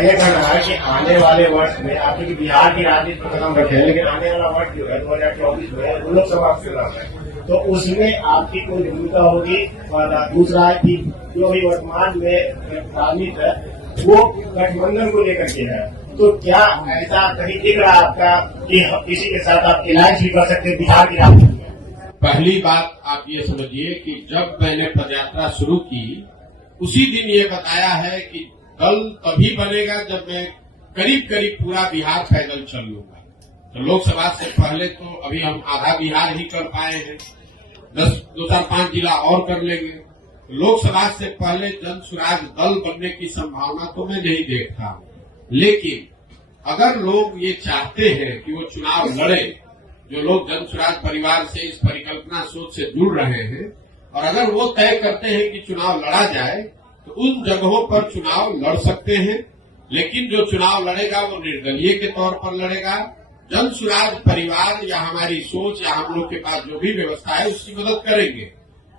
ये कहना है कि आने वाले वर्ष में आपकी कि बिहार की राजनीति पर कदम रखे, लेकिन आने वाला वर्ष जो है 2024 में लोकसभा चुनाव है, तो उसमें आपकी कोई भूमिका होगी। और दूसरा है कि जो भी वर्तमान में राजनीति है वो गठबंधन को लेकर के है, तो क्या ऐसा कहीं दिख रहा है आपका कि किसी के साथ आप इलाज भी कर सकते हैं बिहार की राजनीति में? पहली बात आप ये समझिए कि जब मैंने पदयात्रा शुरू की उसी दिन ये बताया है कि दल तभी बनेगा जब मैं करीब करीब पूरा बिहार पैदल चल लूंगा। तो लोकसभा से पहले तो अभी हम आधा बिहार ही कर पाए हैं, 5 जिला और कर लेंगे। लोकसभा से पहले जन स्वराज दल बनने की संभावना तो मैं नहीं देखता हूं, लेकिन अगर लोग ये चाहते हैं कि वो चुनाव लड़े, जो लोग जन स्वराज परिवार से इस परिकल्पना सोच से जुड़ रहे हैं, और अगर वो तय करते हैं कि चुनाव लड़ा जाए तो उन जगहों पर चुनाव लड़ सकते हैं। लेकिन जो चुनाव लड़ेगा वो निर्दलीय के तौर पर लड़ेगा। जन स्वराज परिवार या हमारी सोच या हम लोग के पास जो भी व्यवस्था है उसकी मदद करेंगे,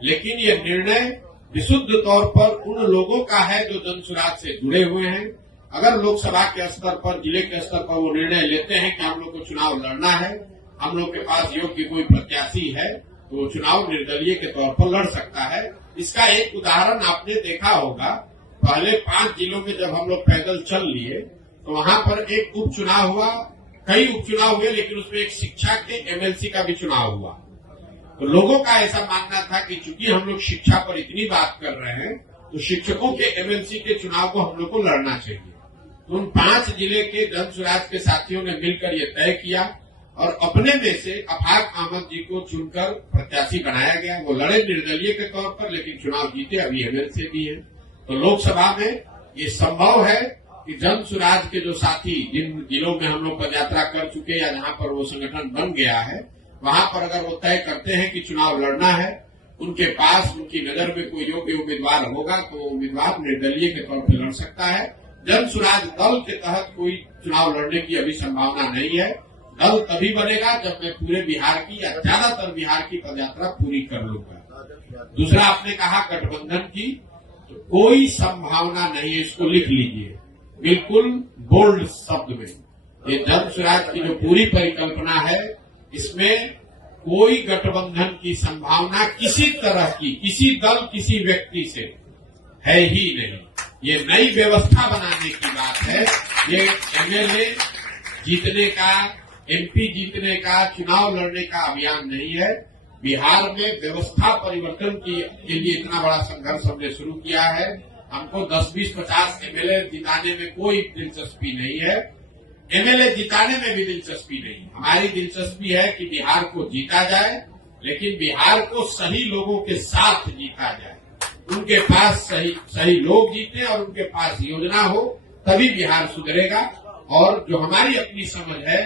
लेकिन ये निर्णय विशुद्ध तौर पर उन लोगों का है जो जन स्वराज से जुड़े हुए हैं। अगर लोकसभा के स्तर पर, जिले के स्तर पर वो निर्णय लेते हैं कि हम लोग को चुनाव लड़ना है, हम लोग के पास योग्य कोई प्रत्याशी है, तो वो चुनाव निर्दलीय के तौर पर लड़ सकता है। इसका एक उदाहरण आपने देखा होगा, पहले 5 जिलों में जब हम लोग पैदल चल लिए तो वहां पर एक उपचुनाव हुआ, कई उपचुनाव हुए, लेकिन उसमें एक शिक्षा के एमएलसी का भी चुनाव हुआ। तो लोगों का ऐसा मानना था कि चूंकि हम लोग शिक्षा पर इतनी बात कर रहे हैं तो शिक्षकों के एमएलसी के चुनाव को हम लोग को लड़ना चाहिए। तो उन 5 जिले के जन स्वराज के साथियों ने मिलकर ये तय किया और अपने में से अफाक अहमद जी को चुनकर प्रत्याशी बनाया गया। वो लड़े निर्दलीय के तौर पर, लेकिन चुनाव जीते, अभी एमएलसी भी है। तो लोकसभा में ये संभव है कि जन स्वराज के जो साथी जिन जिलों में हम लोग पदयात्रा कर चुके या जहां पर वो संगठन बन गया है, वहां पर अगर वो तय करते हैं कि चुनाव लड़ना है, उनके पास उनकी नजर में कोई योग्य उम्मीदवार होगा तो उम्मीदवार निर्दलीय के तौर पर लड़ सकता है। जन स्वराज दल के तहत कोई चुनाव लड़ने की अभी संभावना नहीं है। दल तभी बनेगा जब मैं पूरे बिहार की या ज्यादातर बिहार की पदयात्रा पूरी कर लूंगा। दूसरा आपने कहा गठबंधन की, तो कोई संभावना नहीं है, इसको लिख लीजिए बिल्कुल बोल्ड शब्द में। ये जन स्वराज की जो पूरी परिकल्पना है, इसमें कोई गठबंधन की संभावना किसी तरह की, किसी दल किसी व्यक्ति से है ही नहीं। ये नई व्यवस्था बनाने की बात है। ये एमएलए जीतने का, एमपी जीतने का, चुनाव लड़ने का अभियान नहीं है। बिहार में व्यवस्था परिवर्तन के लिए इतना बड़ा संघर्ष हमने शुरू किया है। हमको 10, 20, 50 एमएलए जिताने में कोई दिलचस्पी नहीं है, एमएलए जिताने में भी दिलचस्पी नहीं। हमारी दिलचस्पी है कि बिहार को जीता जाए, लेकिन बिहार को सही लोगों के साथ जीता जाए। उनके पास सही लोग जीते और उनके पास योजना हो, तभी बिहार सुधरेगा। और जो हमारी अपनी समझ है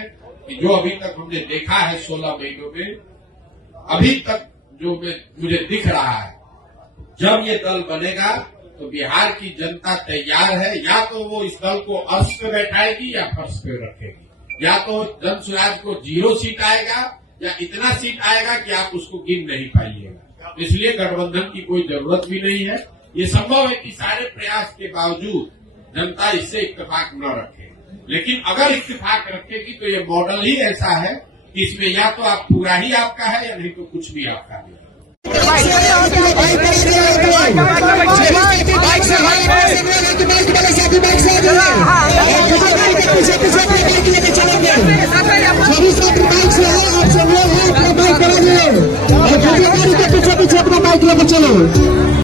कि जो अभी तक हमने देखा है 16 महीनों में, अभी तक जो मुझे दिख रहा है, जब ये दल बनेगा तो बिहार की जनता तैयार है। या तो वो इस दल को अर्श पे बैठाएगी या फर्श पे रखेगी, या तो जन स्वराज को 0 सीट आएगा या इतना सीट आएगा कि आप उसको गिन नहीं पाइएगा। इसलिए गठबंधन की कोई जरूरत भी नहीं है। ये संभव है कि सारे प्रयास के बावजूद जनता इससे इत्तेफाक न रखे, लेकिन अगर इत्तेफाक रखेगी तो ये मॉडल ही ऐसा है कि इसमें या तो आप पूरा ही आपका है या नहीं तो कुछ भी आपका नहीं है। पीछे अपना बाइक लेके चलो।